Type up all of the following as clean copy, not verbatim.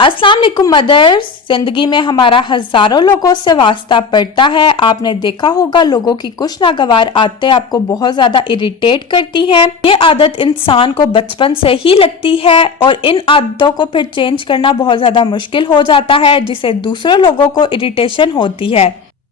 अस्सलाम वालेकुम मदर्स। जिंदगी में हमारा हजारों लोगों से वास्ता पड़ता है। आपने देखा होगा लोगों की कुछ नागवार आदतें आपको बहुत ज्यादा इरिटेट करती हैं। ये आदत इंसान को बचपन से ही लगती है और इन आदतों को फिर चेंज करना बहुत ज्यादा मुश्किल हो जाता है, जिससे दूसरे लोगों को इरिटेशन होती है।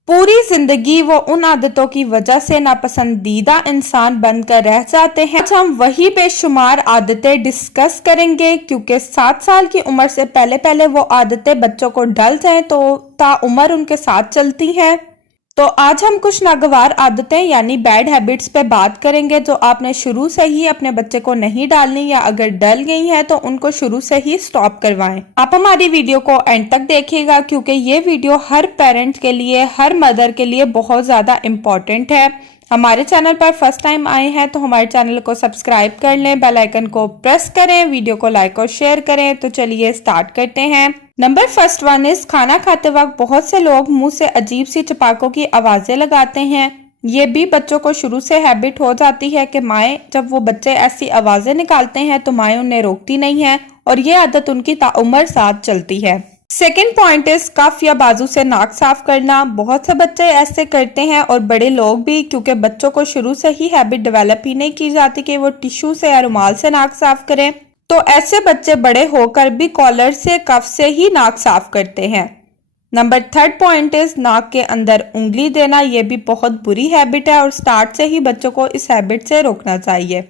पूरी जिंदगी वो उन आदतों की वजह से नापसंदीदा इंसान बनकर रह जाते हैं। आज हम वही बेशुमार आदतें डिस्कस करेंगे, क्योंकि 7 साल की उम्र से पहले पहले वो आदतें बच्चों को डल जाएं तो ताउम्र उनके साथ चलती हैं। तो आज हम कुछ नागवार आदतें यानी बैड हैबिट्स पे बात करेंगे, जो आपने शुरू से ही अपने बच्चे को नहीं डालनी, या अगर डल गई है तो उनको शुरू से ही स्टॉप करवाएं। आप हमारी वीडियो को एंड तक देखिएगा, क्योंकि ये वीडियो हर पेरेंट के लिए, हर मदर के लिए बहुत ज्यादा इम्पोर्टेंट है। हमारे चैनल पर फर्स्ट टाइम आए हैं तो हमारे चैनल को सब्सक्राइब कर लें, बेल आइकन को प्रेस करें, वीडियो को लाइक और शेयर करें। तो चलिए स्टार्ट करते हैं। नंबर फर्स्ट वन इज खाना खाते वक्त बहुत से लोग मुंह से अजीब सी चपाकों की आवाजें लगाते हैं। ये भी बच्चों को शुरू से हैबिट हो जाती है कि माएँ जब वो बच्चे ऐसी आवाजें निकालते हैं तो माएँ उन्हें रोकती नहीं है, और ये आदत उनकी ताउम्र साथ चलती है। सेकेंड पॉइंट इज कफ या बाजू से नाक साफ करना। बहुत से बच्चे ऐसे करते हैं और बड़े लोग भी, क्योंकि बच्चों को शुरू से ही हैबिट डेवलप ही नहीं की जाती कि वो टिश्यू से या रुमाल से नाक साफ करें। तो ऐसे बच्चे बड़े होकर भी कॉलर से, कफ से ही नाक साफ करते हैं। नंबर थर्ड पॉइंट इज नाक के अंदर उंगली देना। ये भी बहुत बुरी हैबिट है और स्टार्ट से ही बच्चों को इस हैबिट से रोकना चाहिए।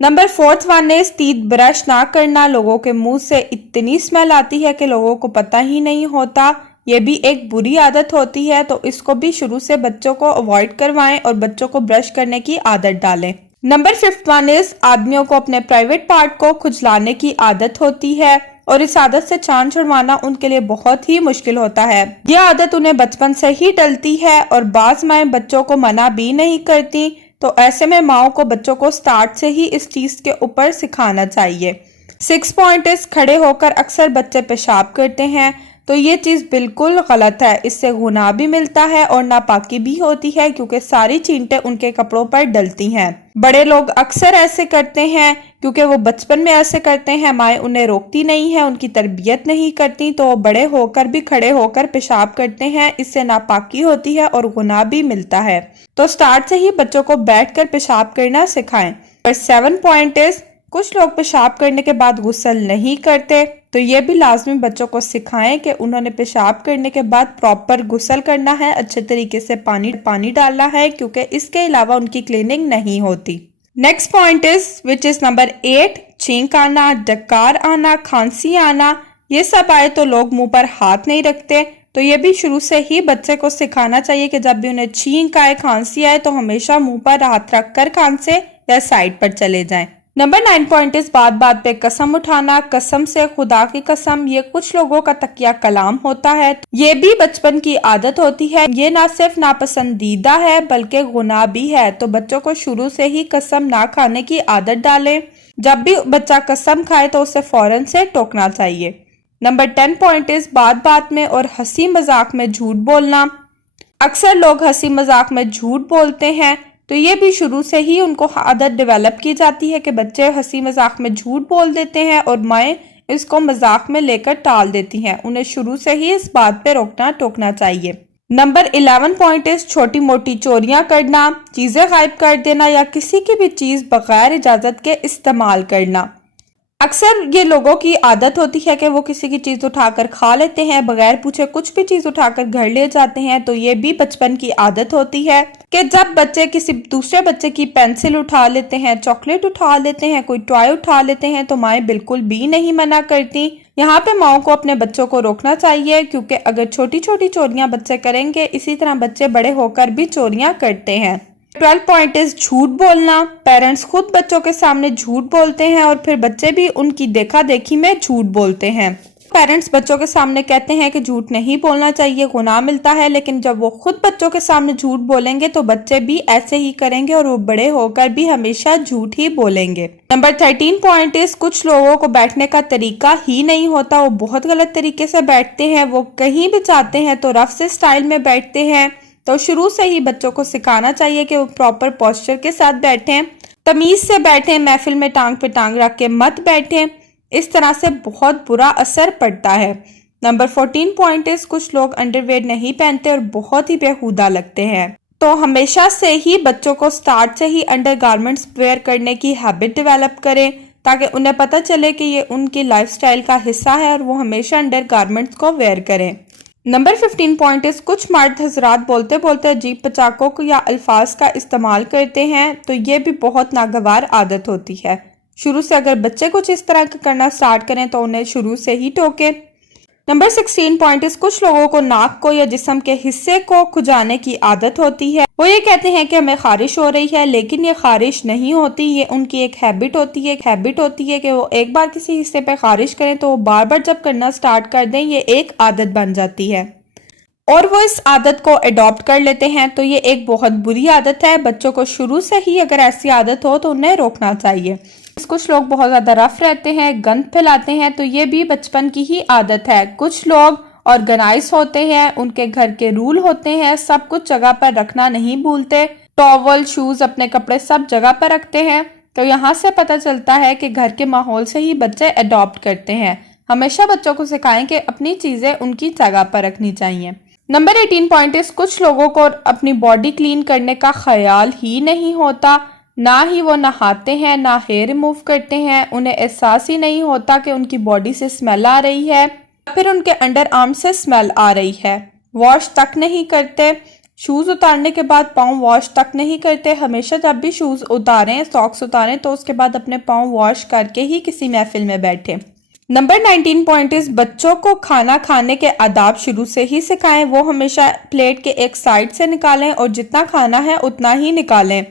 Number fourth one is teeth brush ना करना। लोगों के मुंह से इतनी स्मेल आती है कि लोगों को पता ही नहीं होता। ये भी एक बुरी आदत होती है, तो इसको भी शुरू से बच्चों को अवॉइड करवाएं और बच्चों को ब्रश करने की आदत डालें। नंबर फिफ्थ वन इज आदमियों को अपने प्राइवेट पार्ट को खुजलाने की आदत होती है, और इस आदत से चांद छुड़वाना उनके लिए बहुत ही मुश्किल होता है। यह आदत उन्हें बचपन से ही डलती है और बाज माएं बच्चों को मना भी नहीं करती। तो ऐसे में माओ को बच्चों को स्टार्ट से ही इस चीज के ऊपर सिखाना चाहिए। 6 पॉइंट इज खड़े होकर अक्सर बच्चे पेशाब करते हैं। तो ये चीज बिल्कुल गलत है। इससे गुनाह भी मिलता है और नापाकी भी होती है, क्योंकि सारी चींटे उनके कपड़ों पर डलती हैं। बड़े लोग अक्सर ऐसे करते हैं क्योंकि वो बचपन में ऐसे करते हैं, माएँ उन्हें रोकती नहीं है, उनकी तरबियत नहीं करती, तो वो बड़े होकर भी खड़े होकर पेशाब करते हैं। इससे नापाकी होती है और गुनाह भी मिलता है। तो स्टार्ट से ही बच्चों को बैठकर पेशाब करना सिखाएं। और 7 पॉइंट इज कुछ लोग पेशाब करने के बाद गुस्ल नहीं करते। तो ये भी लाजमी बच्चों को सिखाएं कि उन्होंने पेशाब करने के बाद प्रॉपर गुस्ल करना है, अच्छे तरीके से पानी डालना है, क्योंकि इसके अलावा उनकी क्लीनिंग नहीं होती। Next point is which is number 8, छींक आना, डकार आना, खांसी आना। ये सब आए तो लोग मुंह पर हाथ नहीं रखते। तो ये भी शुरू से ही बच्चे को सिखाना चाहिए कि जब भी उन्हें छींक आए, खांसी आए, तो हमेशा मुंह पर हाथ रखकर खांसे या साइड पर चले जाएं। नंबर 9 पॉइंट इस बात बात पे कसम उठाना। कसम से, खुदा की कसम, ये कुछ लोगों का तकिया कलाम होता है। ये भी बचपन की आदत होती है। ये ना सिर्फ नापसंदीदा है बल्कि गुनाह भी है। तो बच्चों को शुरू से ही कसम ना खाने की आदत डालें। जब भी बच्चा कसम खाए तो उसे फौरन से टोकना चाहिए। नंबर 10 पॉइंट इस बात बात में और हंसी मजाक में झूठ बोलना। अक्सर लोग हंसी मजाक में झूठ बोलते हैं, तो ये भी शुरू से ही उनको आदत डेवलप की जाती है कि बच्चे हंसी मजाक में झूठ बोल देते हैं और माएँ इसको मजाक में लेकर टाल देती हैं। उन्हें शुरू से ही इस बात पे रोकना टोकना चाहिए। नंबर 11 पॉइंट इज छोटी मोटी चोरियां करना, चीजें गायब कर देना या किसी की भी चीज बगैर इजाजत के इस्तेमाल करना। अक्सर ये लोगों की आदत होती है कि वो किसी की चीज उठाकर खा लेते हैं, बगैर पूछे कुछ भी चीज उठाकर घर ले जाते हैं। तो ये भी बचपन की आदत होती है कि जब बच्चे किसी दूसरे बच्चे की पेंसिल उठा लेते हैं, चॉकलेट उठा लेते हैं, कोई टॉय उठा लेते हैं, तो माएँ बिल्कुल भी नहीं मना करती। यहाँ पे माओ को अपने बच्चों को रोकना चाहिए, क्योंकि अगर छोटी छोटी चोरियां बच्चे करेंगे, इसी तरह बच्चे बड़े होकर भी चोरियां करते हैं। 12 पॉइंट इज झूठ बोलना। पेरेंट्स खुद बच्चों के सामने झूठ बोलते हैं और फिर बच्चे भी उनकी देखा देखी में झूठ बोलते हैं। पेरेंट्स बच्चों के सामने कहते हैं कि झूठ नहीं बोलना चाहिए, गुनाह मिलता है, लेकिन जब वो खुद बच्चों के सामने झूठ बोलेंगे तो बच्चे भी ऐसे ही करेंगे और वो बड़े होकर भी हमेशा झूठ ही बोलेंगे। नंबर 13 पॉइंट इज कुछ लोगों को बैठने का तरीका ही नहीं होता। वो बहुत गलत तरीके से बैठते हैं। वो कहीं भी जाते हैं तो रफ से स्टाइल में बैठते हैं। तो शुरू से ही बच्चों को सिखाना चाहिए कि वो प्रॉपर पोस्चर के साथ बैठें, तमीज से बैठें, महफिल में टांग पे टांग रख के मत बैठें। इस तरह से बहुत बुरा असर पड़ता है। नंबर 14 पॉइंट इज कुछ लोग अंडरवेयर नहीं पहनते और बहुत ही बेहुदा लगते हैं। तो हमेशा से ही बच्चों को स्टार्ट से ही अंडरगारमेंट्स वेयर करने की हैबिट डेवलप करें ताकि उन्हें पता चले कि ये उनकी लाइफस्टाइल का हिस्सा है और वो हमेशा अंडरगारमेंट्स को वेयर करें। नंबर 15 पॉइंट इज कुछ मर्द हजरात बोलते बोलते अजीब पचाकों को या अल्फाज का इस्तेमाल करते हैं, तो ये भी बहुत नागवार आदत होती है। शुरू से अगर बच्चे कुछ इस तरह का करना स्टार्ट करें तो उन्हें शुरू से ही टोके। नंबर 16 पॉइंट इज कुछ लोगों को नाक को या जिस्म के हिस्से को खुजाने की आदत होती है। वो ये कहते हैं कि हमें खारिश हो रही है, लेकिन ये खारिश नहीं होती, ये उनकी एक हैबिट होती है कि वो एक बार किसी हिस्से पे खारिश करें तो वो बार बार जब करना स्टार्ट कर दें ये एक आदत बन जाती है और वो इस आदत को अडॉप्ट कर लेते हैं। तो ये एक बहुत बुरी आदत है। बच्चों को शुरू से ही अगर ऐसी आदत हो तो उन्हें रोकना चाहिए। कुछ लोग बहुत ज्यादा रफ रहते हैं, गंद फैलाते हैं, तो ये भी बचपन की ही आदत है। कुछ लोग ऑर्गेनाइज होते हैं, उनके घर के रूल होते हैं, सब कुछ जगह पर रखना नहीं भूलते, टॉवल, शूज, अपने कपड़े सब जगह पर रखते हैं। तो यहाँ से पता चलता है कि घर के माहौल से ही बच्चे अडॉप्ट करते हैं। हमेशा बच्चों को सिखाएं कि अपनी चीजें उनकी जगह पर रखनी चाहिए। नंबर 18 पॉइंट इज कुछ लोगों को अपनी बॉडी क्लीन करने का ख्याल ही नहीं होता, ना ही वो नहाते हैं, ना हेयर रिमूव करते हैं, उन्हें एहसास ही नहीं होता कि उनकी बॉडी से स्मेल आ रही है, फिर उनके अंडर आर्म से स्मेल आ रही है। वॉश तक नहीं करते, शूज उतारने के बाद पाँव वॉश तक नहीं करते। हमेशा जब भी शूज उतारें, सॉक्स उतारें तो उसके बाद अपने पाँव वॉश करके ही किसी महफिल में बैठे। नंबर 19 पॉइंट इज बच्चों को खाना खाने के आदाब शुरू से ही सिखाएं। वो हमेशा प्लेट के एक साइड से निकालें और जितना खाना है उतना ही निकालें।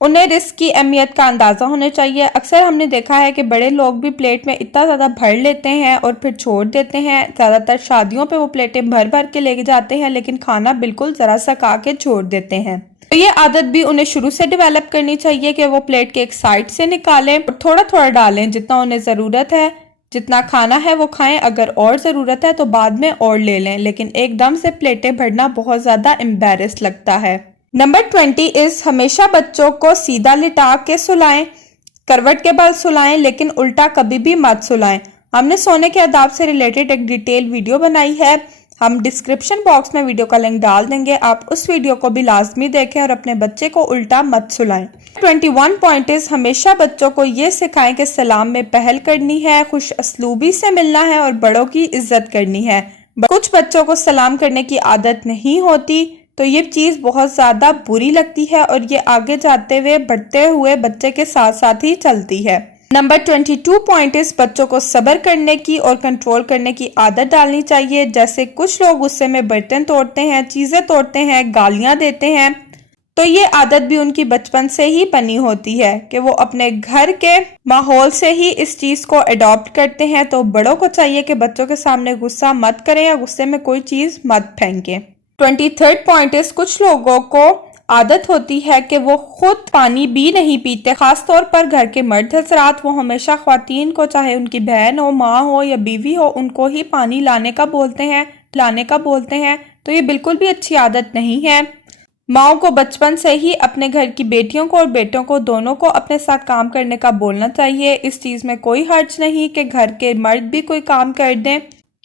उन्हें रिस्क की अहमियत का अंदाजा होना चाहिए। अक्सर हमने देखा है कि बड़े लोग भी प्लेट में इतना ज़्यादा भर लेते हैं और फिर छोड़ देते हैं। ज़्यादातर शादियों पे वो प्लेटें भर भर के लेके जाते हैं, लेकिन खाना बिल्कुल ज़रा सा खा के छोड़ देते हैं। तो ये आदत भी उन्हें शुरू से डेवलप करनी चाहिए कि वो प्लेट के एक साइड से निकालें और थोड़ा थोड़ा डालें, जितना उन्हें ज़रूरत है। जितना खाना है वो खाएं, अगर और ज़रूरत है तो बाद में और ले लें, लेकिन एकदम से प्लेटें भरना बहुत ज़्यादा एम्बेरस लगता है। नंबर 20 इज हमेशा बच्चों को सीधा लिटा के सुलाएं, करवट के बल सुलाएं, लेकिन उल्टा कभी भी मत सुलाएं। हमने सोने के आदाब से रिलेटेड एक डिटेल वीडियो बनाई है, हम डिस्क्रिप्शन बॉक्स में वीडियो का लिंक डाल देंगे, आप उस वीडियो को भी लाजमी देखें और अपने बच्चे को उल्टा मत सुलाएं। 21 पॉइंट इज हमेशा बच्चों को ये सिखाएं कि सलाम में पहल करनी है, खुश असलूबी से मिलना है और बड़ों की इज्जत करनी है। कुछ बच्चों को सलाम करने की आदत नहीं होती, तो ये चीज़ बहुत ज़्यादा बुरी लगती है और ये आगे जाते हुए बढ़ते हुए बच्चे के साथ साथ ही चलती है। नंबर 22 पॉइंट इस बच्चों को सब्र करने की और कंट्रोल करने की आदत डालनी चाहिए। जैसे कुछ लोग गुस्से में बर्तन तोड़ते हैं, चीज़ें तोड़ते हैं, गालियाँ देते हैं, तो ये आदत भी उनकी बचपन से ही बनी होती है कि वो अपने घर के माहौल से ही इस चीज़ को अडॉप्ट करते हैं। तो बड़ों को चाहिए कि बच्चों के सामने गुस्सा मत करें या गुस्से में कोई चीज़ मत फेंकें। 23 पॉइंट इस कुछ लोगों को आदत होती है कि वो खुद पानी भी नहीं पीते, खास तौर पर घर के मर्द हजरात। वो हमेशा ख्वातीन को, चाहे उनकी बहन हो, माँ हो या बीवी हो, उनको ही पानी लाने का बोलते हैं, लाने का बोलते हैं। तो ये बिल्कुल भी अच्छी आदत नहीं है। माओ को बचपन से ही अपने घर की बेटियों को और बेटों को दोनों को अपने साथ काम करने का बोलना चाहिए। इस चीज़ में कोई हर्ज नहीं कि घर के मर्द भी कोई काम कर दें,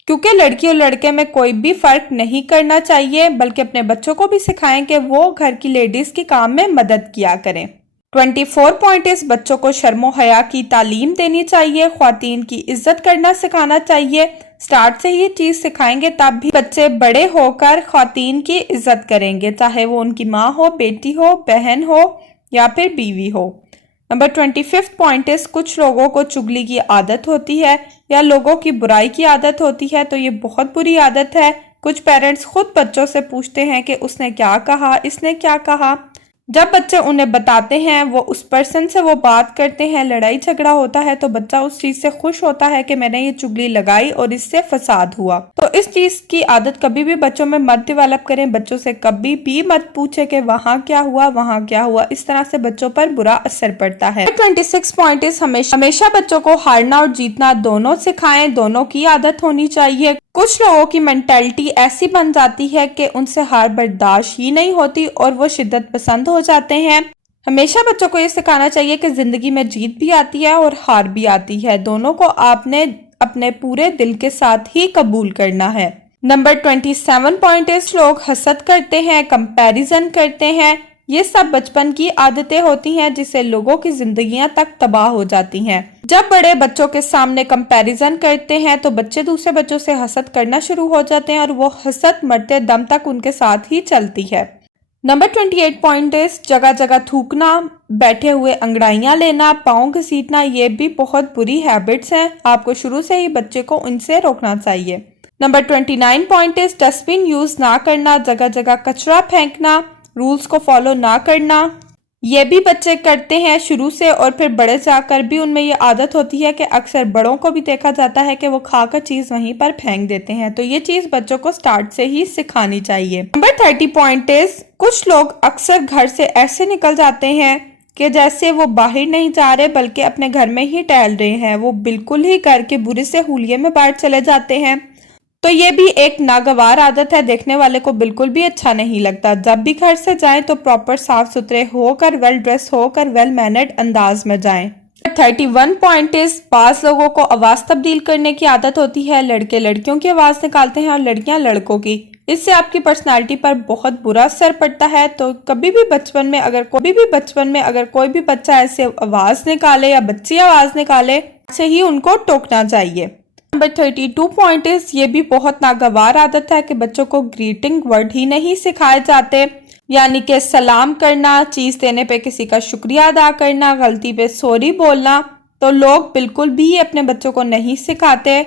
क्योंकि लड़की और लड़के में कोई भी फर्क नहीं करना चाहिए, बल्कि अपने बच्चों को भी सिखाएं कि वो घर की लेडीज के काम में मदद किया करें। 24 पॉइंट इस बच्चों को शर्मो हया की तालीम देनी चाहिए, ख्वातीन की इज्जत करना सिखाना चाहिए। स्टार्ट से ये चीज सिखाएंगे तब भी बच्चे बड़े होकर ख्वातीन की इज्जत करेंगे, चाहे वो उनकी माँ हो, बेटी हो, बहन हो या फिर बीवी हो। नंबर 25 पॉइंट इस कुछ लोगों को चुगली की आदत होती है या लोगों की बुराई की आदत होती है, तो ये बहुत बुरी आदत है। कुछ पेरेंट्स खुद बच्चों से पूछते हैं कि उसने क्या कहा, इसने क्या कहा। जब बच्चे उन्हें बताते हैं, वो उस पर्सन से वो बात करते हैं, लड़ाई झगड़ा होता है, तो बच्चा उस चीज से खुश होता है कि मैंने ये चुगली लगाई और इससे फसाद हुआ। तो इस चीज की आदत कभी भी बच्चों में मत डेवलप करें। बच्चों से कभी भी मत पूछे कि वहाँ क्या हुआ, वहाँ क्या हुआ। इस तरह से बच्चों पर बुरा असर पड़ता है। 26 पॉइंट इस हमेशा बच्चों को हारना और जीतना दोनों सिखाएं, दोनों की आदत होनी चाहिए। कुछ लोगों की मेंटालिटी ऐसी बन जाती है कि उनसे हार बर्दाश्त ही नहीं होती और वो शिद्दत पसंद हो जाते हैं। हमेशा बच्चों को ये सिखाना चाहिए कि जिंदगी में जीत भी आती है और हार भी आती है, दोनों को आपने अपने पूरे दिल के साथ ही कबूल करना है। नंबर 27 पॉइंट इज लोग हसद करते हैं, कंपैरिजन करते हैं। ये सब बचपन की आदतें होती हैं जिससे लोगों की जिंदगियां तक तबाह हो जाती हैं। जब बड़े बच्चों के सामने कंपैरिजन करते हैं तो बच्चे दूसरे बच्चों से हसद करना शुरू हो जाते हैं और वो हसद मरते दम तक उनके साथ ही चलती है। नंबर 28 पॉइंट इज जगह जगह थूकना, बैठे हुए अंगड़ाइयां लेना, पाँव घसीटना। ये भी बहुत बुरी हैबिट्स हैं, आपको शुरू से ही बच्चे को इनसे रोकना चाहिए। Number 29 point is dustbin use ना करना, जगह जगह कचरा फेंकना, रूल्स को फॉलो ना करना। ये भी बच्चे करते हैं शुरू से और फिर बड़े जाकर भी उनमें ये आदत होती है कि अक्सर बड़ों को भी देखा जाता है कि वो खाकर चीज वहीं पर फेंक देते हैं, तो ये चीज बच्चों को स्टार्ट से ही सिखानी चाहिए। नंबर 30 पॉइंट इज कुछ लोग अक्सर घर से ऐसे निकल जाते हैं कि जैसे वो बाहर नहीं जा रहे बल्कि अपने घर में ही टहल रहे हैं। वो बिल्कुल ही घर के बुरे से हुलिये में बाहर चले जाते हैं, तो ये भी एक नागवार आदत है, देखने वाले को बिल्कुल भी अच्छा नहीं लगता। जब भी घर से जाएं तो प्रॉपर साफ सुथरे होकर, वेल ड्रेस होकर, वेल मैनर्ड अंदाज में जाएं। 31 पॉइंट इज बास लोगों को आवाज तब्दील करने की आदत होती है। लड़के लड़कियों की आवाज निकालते हैं और लड़कियां लड़कों की। इससे आपकी पर्सनालिटी पर बहुत बुरा असर पड़ता है, तो कभी भी बचपन में अगर कोई भी बच्चा ऐसे आवाज निकाले या बच्ची आवाज निकाले, से ही उनको टोकना चाहिए। नंबर 32 पॉइंट इज ये भी बहुत नागवार आदत है कि बच्चों को ग्रीटिंग वर्ड ही नहीं सिखाए जाते, यानी कि सलाम करना, चीज देने पे किसी का शुक्रिया अदा करना, गलती पे सॉरी बोलना, तो लोग बिल्कुल भी अपने बच्चों को नहीं सिखाते।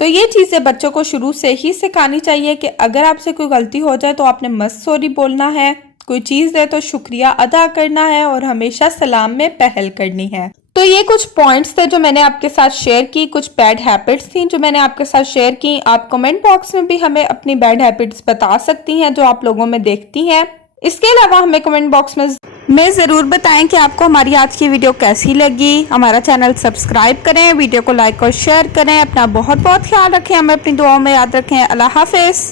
तो ये चीजें बच्चों को शुरू से ही सिखानी चाहिए कि अगर आपसे कोई गलती हो जाए तो आपने मस्त सॉरी बोलना है, कोई चीज दे तो शुक्रिया अदा करना है और हमेशा सलाम में पहल करनी है। तो ये कुछ पॉइंट्स थे जो मैंने आपके साथ शेयर की, कुछ बैड हैबिट्स थी जो मैंने आपके साथ शेयर की। आप कमेंट बॉक्स में भी हमें अपनी बैड हैबिट्स बता सकती हैं जो आप लोगों में देखती हैं। इसके अलावा हमें कमेंट बॉक्स में ज़रूर बताएं कि आपको हमारी आज की वीडियो कैसी लगी। हमारा चैनल सब्सक्राइब करें, वीडियो को लाइक और शेयर करें। अपना बहुत बहुत ख्याल रखें, हमें अपनी दुआओं में याद रखें। अल्लाह हाफिज़।